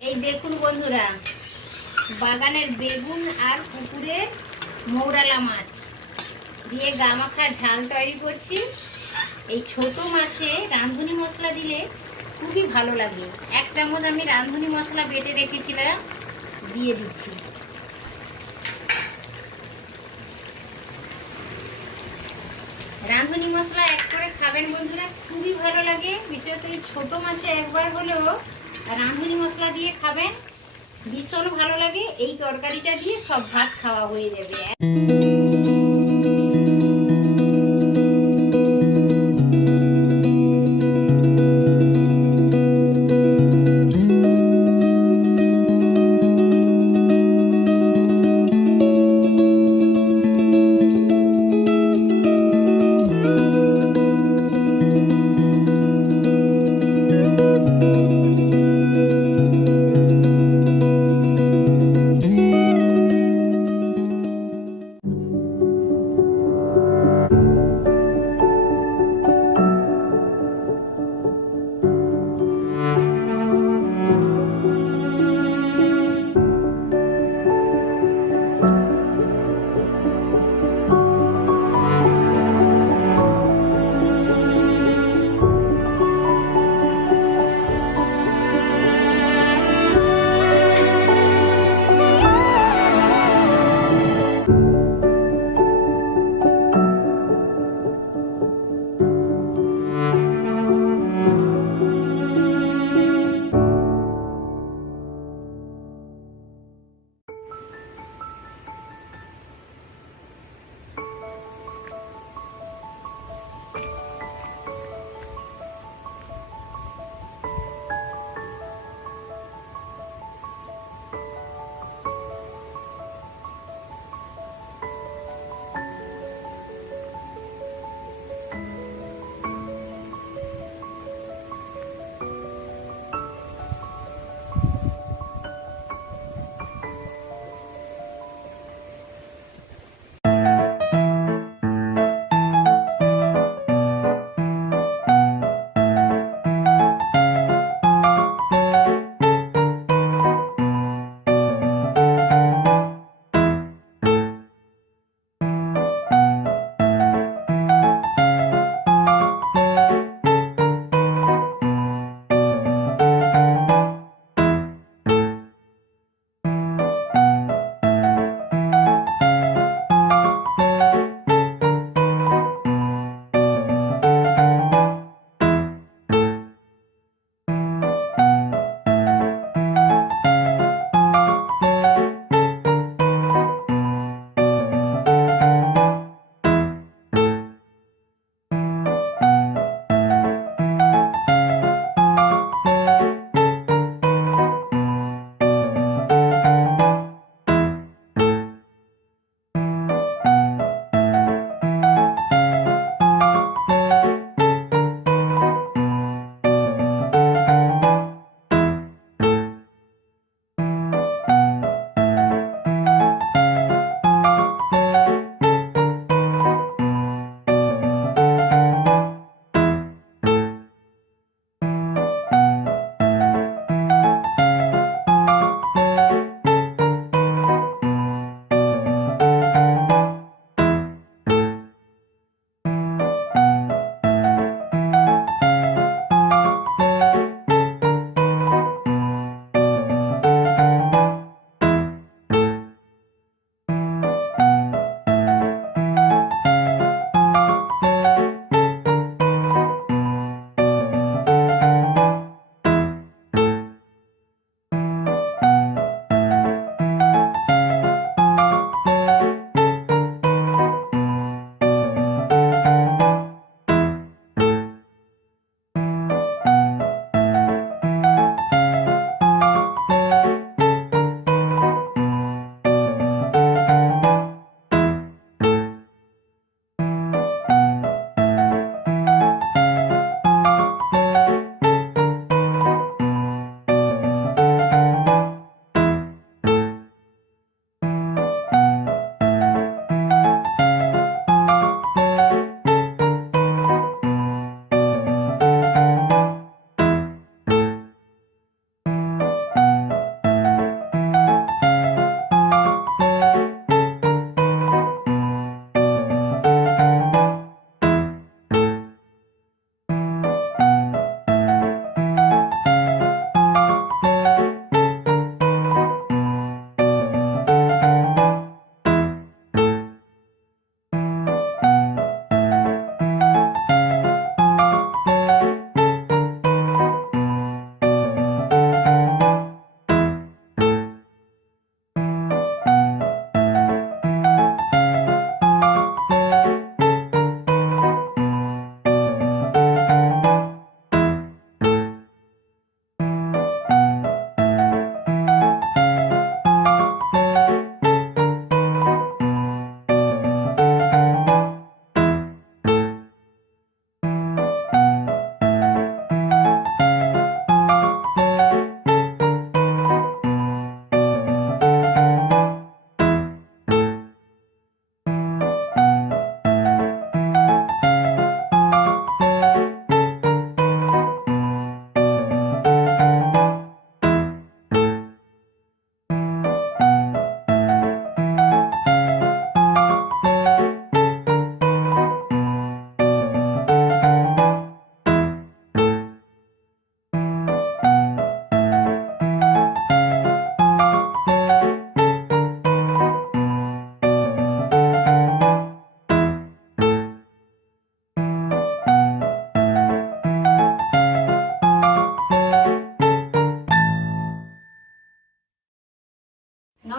এই দেখুন বন্ধুরা, বাগানের বেগুন আর পুকুরের মৌরালা মাছ দিয়ে গামাখা ঝাল তৈরি করছি। এই ছোট মাছে রাঁধুনি মশলা দিলে খুবই ভালো লাগে। 1 চামচ আমি রাঁধুনি মশলা বেটে রেখেছিলাম, দিয়ে দিচ্ছি। রাঁধুনি মশলা এক করে খাবেন বন্ধুরা, খুবই ভালো লাগে। বিশেষত এই ছোট মাছে একবার হলেও রাঁধুনি মশলা দিয়ে খাবেন, ভীষণ ভালো লাগে। এই তরকারিটা দিয়ে সব ভাত খাওয়া হয়ে যাবে।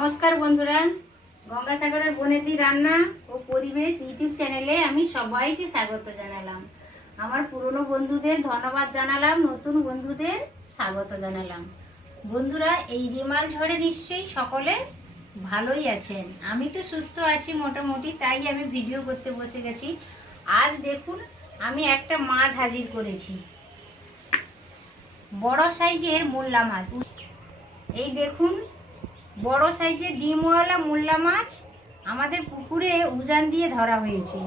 নমস্কার বন্ধুরা, গঙ্গাসাগরের বনেদি রান্না ও পরিবেশ ইউটিউব চ্যানেলে আমি সবাইকে স্বাগত জানালাম। আমার পুরনো বন্ধুদের ধন্যবাদ জানালাম, নতুন বন্ধুদের স্বাগত জানালাম। বন্ধুরা, এই রেমাল ঝড়ে নিশ্চয়ই সকলে ভালোই আছেন। আমি তো সুস্থ আছি মোটামুটি, তাই আমি ভিডিও করতে বসে গেছি। আজ দেখুন আমি একটা মাছ হাজির করেছি, বড় সাইজের মোল্লা মাছ। এই দেখুন বড় সাইজের ডিমওয়ালা মোল্লা মাছ আমাদের পুকুরে উজান দিয়ে ধরা হয়েছে।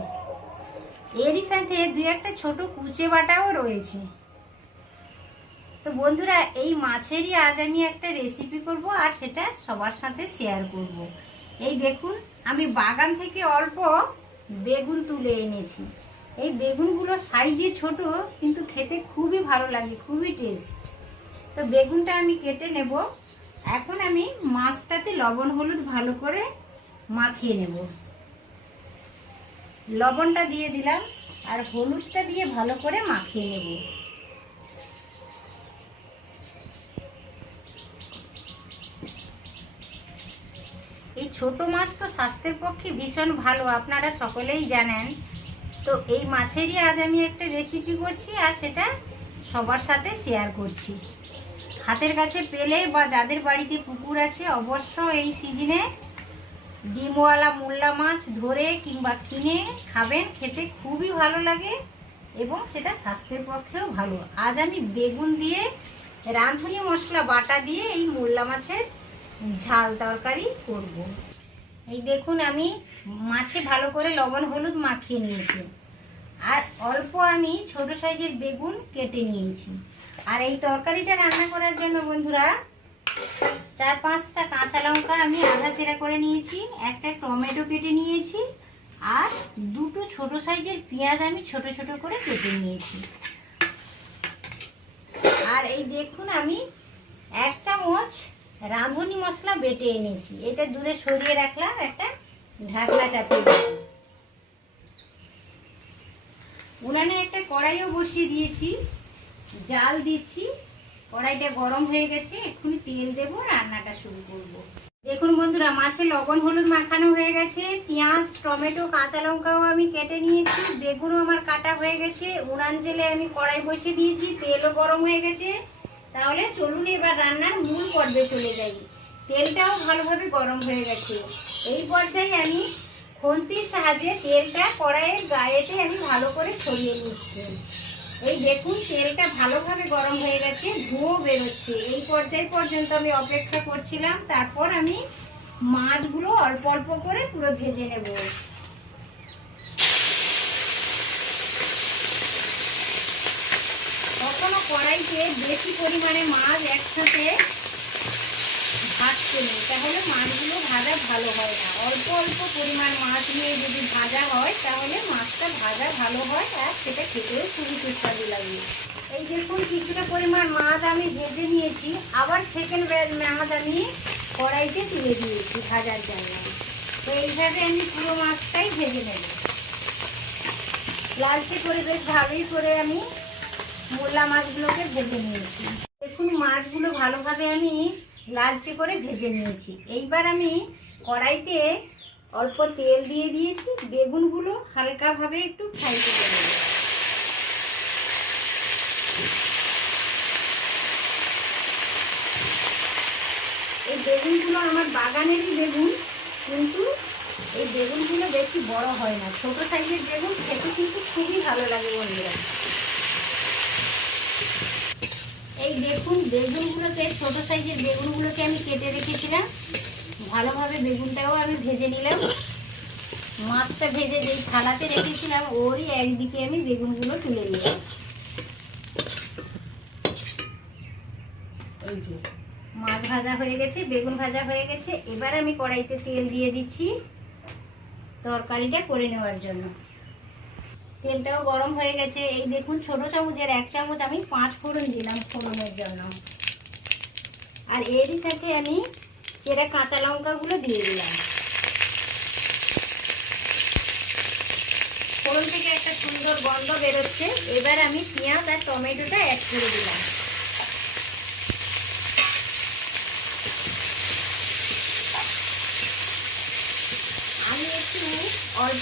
এরই সাথে দুই একটা ছোট কুচে বাটাও রয়েছে। তো বন্ধুরা, এই মাছেরই আজ আমি একটা রেসিপি করব আর সেটা সবার সাথে শেয়ার করব। এই দেখুন আমি বাগান থেকে অল্প বেগুন তুলে এনেছি। এই বেগুনগুলো সাইজে ছোট, কিন্তু খেতে খুবই ভালো লাগে, খুবই টেস্ট। তো বেগুনটা আমি কেটে নেব। এখন আমি মাছটাতে লবণ হলুদ ভালো করে মাখিয়ে নেব। লবণটা দিয়ে দিলাম আর হলুদটা দিয়ে ভালো করে মাখিয়ে নেব। এই ছোট মাছ তো স্বাস্থ্যের পক্ষে ভীষণ ভালো, আপনারা সকলেই জানেন। তো এই মাছেরই আজ আমি একটা রেসিপি করছি আর সেটা সবার সাথে শেয়ার করছি। হাতের কাছে পেলে বা যাদের বাড়িতে পুকুর আছে অবশ্য এই সিজনে ডিমওয়ালা মোল্লা মাছ ধরে কিংবা কিনে খাবেন, খেতে খুবই ভালো লাগে এবং সেটা স্বাস্থ্যের পক্ষেও ভালো। আজ আমি বেগুন দিয়ে রাঁধুনি মশলা বাটা দিয়ে এই মোল্লা মাছের ঝাল তরকারি করব। এই দেখুন আমি মাছে ভালো করে লবণ হলুদ মাখিয়ে নিয়েছি আর অল্প আমি ছোট সাইজের বেগুন কেটে নিয়েছি। আর এই তরকারিটা রান্না করার জন্য বন্ধুরা 4-5টা কাঁচা লঙ্কা আমি আধা চেরা করে নিয়েছি, একটা টমেটো কেটে নিয়েছি আর দুটো ছোট সাইজের পেঁয়াজ আমি ছোট ছোট করে কেটে নিয়েছি। আর এই দেখুন আমি 1 চামচ রাঁধুনি মশলা বেটে এনেছি। এটা দূরে সরিয়ে রাখলাম, একটা ঢাকনা চাপিয়ে দিলাম। উনানে একটা কড়াইও বসিয়ে দিয়েছি, জাল দিচ্ছি। কড়াইটা গরম হয়ে গেছে, এক্ষুনি তেল দেব, রান্নাটা শুরু করব। দেখুন বন্ধুরা, মাছে লবণ হলুদ মাখানো হয়ে গেছে। পেঁয়াজ টমেটো কাঁচা লঙ্কাও আমি কেটে নিয়েছি, বেগুনও আমার কাটা হয়ে গেছে। উনান জেলে আমি কড়াই বসিয়ে দিয়েছি, তেলও গরম হয়ে গেছে। তাহলে চলুন এবার রান্নার মূল পর্বে চলে যাই। তেলটাও ভালোভাবে গরম হয়ে গেছে। এই পর্যায়ে আমি খুন্তির সাহায্যে তেলটা কড়াইয়ের গায়েতে আমি ভালো করে ছড়িয়ে নিচ্ছি। এই দেখুন তেলটা ভালোভাবে গরম হয়ে গেছে, ধোঁয়া বেরোচ্ছে। এই পর্যায় পর্যন্ত আমি অপেক্ষা করছিলাম। তারপর আমি মাছগুলো অল্প অল্প করে পুরো ভেজে নেব। কখনো কড়াইতে বেশি পরিমাণে মাছ একসাথে ভাজতে নেই, তাহলে মাছগুলো ভাজা ভালো হয় না। অল্প অল্প পরিমাণ মাছ নিয়ে যদি ভাজা হয় তাহলে মাছটা ভাজা ভালো হয় আর সেটা খেতেও খুবই সুস্বাদু লাগে। এই দেখুন কিছুটা পরিমাণ মাছ আমি ভেজে নিয়েছি, আবার সেকেন্ড মাছ আমি কড়াইতে তুলে দিয়েছি ভাজার জন্য। তো এইভাবে আমি পুরো মাছটাই ভেজে নেব। লালচে করে বেশ ভালোই করে আমি মোল্লা মাছগুলোকে ভেজে নিয়েছি। দেখুন মাছগুলো ভালোভাবে আমি লালচে করে ভেজে নিয়েছি। এইবার আমি কড়াইতে অল্প তেল দিয়ে দিয়েছি, বেগুনগুলো হালকাভাবে একটু ফ্রাই করে নেব। এই বেগুনগুলো আমার বাগানেরই বেগুন, কিন্তু এই বেগুনগুলো বেশি বড় হয় না, ছোট সাইজের বেগুন, খেতে কিন্তু খুবই ভালো লাগে বন্ধুরা। এই দেখুন বেগুনগুলোকে, ছোট সাইজের বেগুনগুলোকে আমি কেটে রেখেছিলাম। ভালোভাবে বেগুনটাও আমি ভেজে নিলাম। মাছটা ভেজে যেই থালাতে রেখেছিলাম ওরই একদিকে আমি বেগুনগুলো তুলে নিলাম। এই যে মাছ ভাজা হয়ে গেছে, বেগুন ভাজা হয়ে গেছে। এবার আমি কড়াইতে তেল দিয়ে দিচ্ছি তরকারিটা করে নেওয়ার জন্য। তেলটাও গরম হয়ে গেছে। এই দেখুন ছোট চামচের 1 চামচ আমি 5 ফোড়ন দিলাম ফোড়নের জন্য। আর এরই সাথে আমি চেরা কাঁচা লঙ্কাগুলো দিয়ে দিলাম। ফোড়ন থেকে একটা সুন্দর গন্ধ বেরোচ্ছে। এবার আমি পেঁয়াজ আর টমেটোটা অ্যাড করে দিলাম।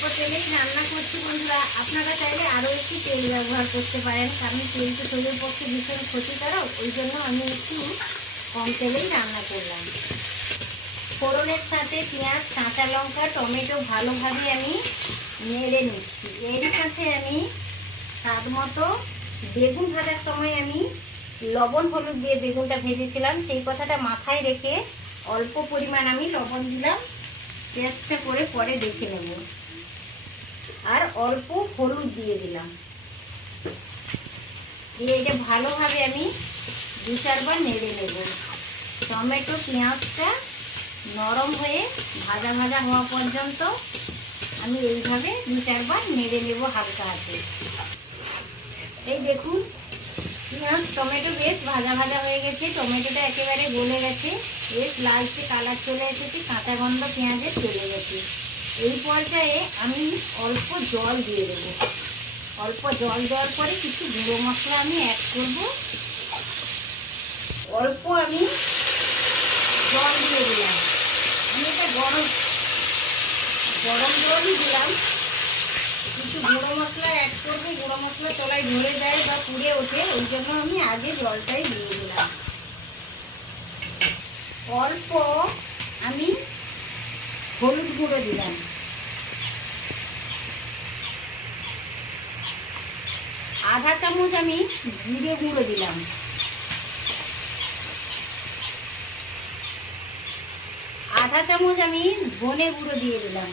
অল্প তেলেই রান্না করছি বন্ধুরা। আপনারা চাইলে আরও একটু তেল ব্যবহার করতে পারেন, কারণ তেল তো শরীরের পক্ষে ভীষণ ক্ষতিকারক। ওই জন্য আমি একটু কম তেলেই রান্না করলাম। ফোড়নের সাথে পেঁয়াজ, কাঁচা লঙ্কা, টমেটো ভালোভাবে আমি নেড়ে নিচ্ছি। এর সাথে আমি স্বাদ মতো বেগুন ভাজার সময় আমি লবণ হলুদ দিয়ে বেগুনটা ভেজেছিলাম, সেই কথাটা মাথায় রেখে অল্প পরিমাণ আমি লবণ দিলাম, টেস্টটা করে পরে দেখে নেব। আর অল্প হলুদ দিয়ে দিলাম, দিয়ে এটা ভালোভাবে আমি 2-4 বার নেড়ে নেব। টমেটো পেঁয়াজটা নরম হয়ে ভাজা ভাজা হওয়া পর্যন্ত আমি এইভাবে 2-4 বার নেড়ে নেব হালকা হাতে। এই দেখুন পেঁয়াজ টমেটো বেশ ভাজা ভাজা হয়ে গেছে, টমেটোটা একেবারে গলে গেছে, বেশ লালচে কালার চলে এসেছে, কাঁচা গন্ধ পেঁয়াজের চলে গেছে। এই পর্যায়ে আমি অল্প জল দিয়ে দেবো। অল্প জল দেওয়ার পরে কিছু গুঁড়ো মশলা আমি অ্যাড করব। অল্প আমি জল দিয়ে দিলাম, আমি এটা গরম জলই দিলাম। কিছু গুঁড়ো মশলা অ্যাড করবো, গুঁড়ো মশলা তলায় ধরে যায় বা পুড়ে ওঠে, ওই জন্য আমি আগে জলটাই দিয়ে দিলাম। অল্প আমি হলুদ গুঁড়ো দিলাম, আধা চামচ আমি জিরে গুঁড়ো দিলাম, আধা চামচ আমি ধনে গুঁড়ো দিয়ে দিলাম,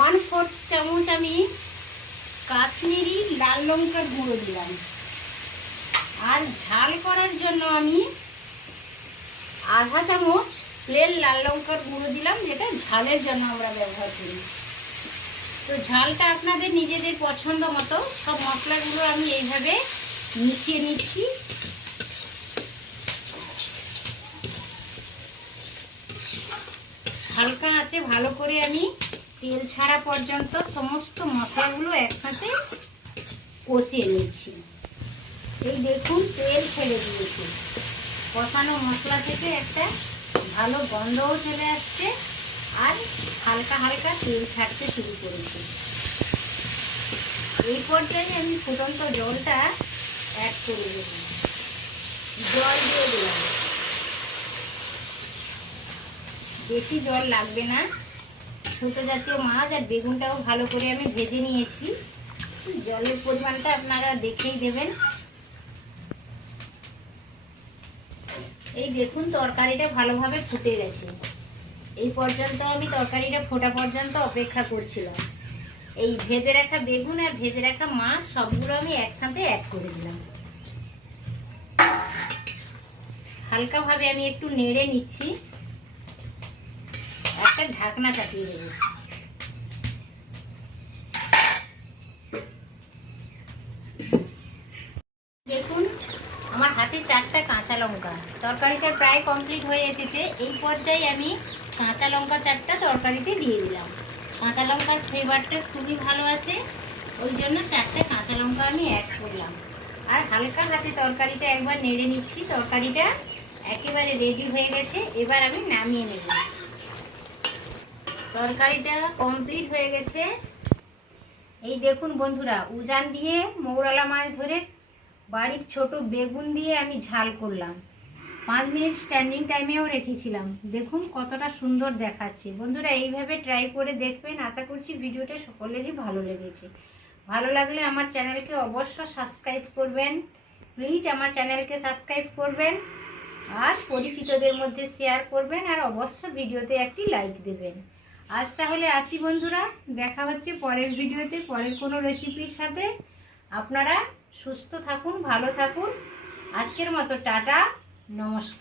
1/4 চামচ আমি কাশ্মীরি লাল লঙ্কার গুঁড়ো দিলাম। আর ঝাল করার জন্য আমি আধা চামচ প্লেন লাল লঙ্কার গুঁড়ো দিলাম, যেটা ঝালের জন্য আমরা ব্যবহার করি। তো ঝালটা আপনাদের নিজেদের পছন্দ মতো। সব মশলাগুলো আমি এইভাবে মিশিয়ে নিচ্ছি। হালকা আঁচে ভালো করে আমি তেল ছাড়া পর্যন্ত সমস্ত মশলাগুলো একসাথে কষিয়ে নিচ্ছি। এই দেখুন তেল ছেড়ে দিয়েছি, কষানো মশলা থেকে একটা ভালো গন্ধও চলে আসছে, আর হালকা হালকা তেল ছাড়তে শুরু করেছি। এই পর্যায়ে আমি ফুটন্ত জলটা অ্যাড করে দেব। জল দিয়ে দিলাম, বেশি জল লাগবে না। ছোটো জাতীয় মাছ আর বেগুনটাও ভালো করে আমি ভেজে নিয়েছি, জলের পরিমাণটা আপনারা দেখেই দেবেন। এই দেখুন তরকারিটা ভালোভাবে ফুটে গেছে। এই পর্যন্ত আমি তরকারিটা ফোটা পর্যন্ত অপেক্ষা করছিলাম। এই ভেজে রাখা বেগুন আর ভেজে রাখা মাছ সবগুলো আমি একসাথে অ্যাড করে দিলাম। হালকাভাবে আমি একটু নেড়ে নিচ্ছি, একটা ঢাকনা চাপিয়ে দেব। দেখুন আমার হাতে 4টা কাঁচা লঙ্কা, তরকারিটা প্রায় কমপ্লিট হয়ে এসেছে। এই পর্যায়ে আমি কাঁচা লঙ্কা 4টা তরকারিতে দিয়ে দিলাম। কাঁচা লঙ্কার ফ্লেভারটা খুবই ভালো আছে, ওই জন্য 4টা কাঁচা লঙ্কা আমি অ্যাড করলাম। আর হালকা হাতে তরকারিটা একবার নেড়ে নিচ্ছি। তরকারিটা একেবারে রেডি হয়ে গেছে, এবার আমি নামিয়ে নেব। তরকারিটা কমপ্লিট হয়ে গেছে। এই দেখুন বন্ধুরা, উজান দিয়ে মৌরালা মাছ ধরে বাড়ির ছোট বেগুন দিয়ে আমি ঝাল করলাম। 5 মিনিট স্ট্যান্ডিং টাইমেও রেখেছিলাম। দেখুন কতটা সুন্দর দেখাচ্ছে। বন্ধুরা এইভাবে ট্রাই করে দেখবেন, আশা করছি ভিডিওটা সকলেরই ভালো লেগেছে। ভালো লাগলে আমার চ্যানেলকে অবশ্যই সাবস্ক্রাইব করবেন, প্লিজ আমার চ্যানেলকে সাবস্ক্রাইব করবেন, আর পরিচিতদের মধ্যে শেয়ার করবেন, আর অবশ্যই ভিডিওতে একটি লাইক দেবেন। আজ তাহলে আসি বন্ধুরা, দেখা হচ্ছে পরের ভিডিওতে পরের কোনো রেসিপির সাথে। আপনারা সুস্থ থাকুন, ভালো থাকুন। আজকের মতো টাটা, নমস্কার।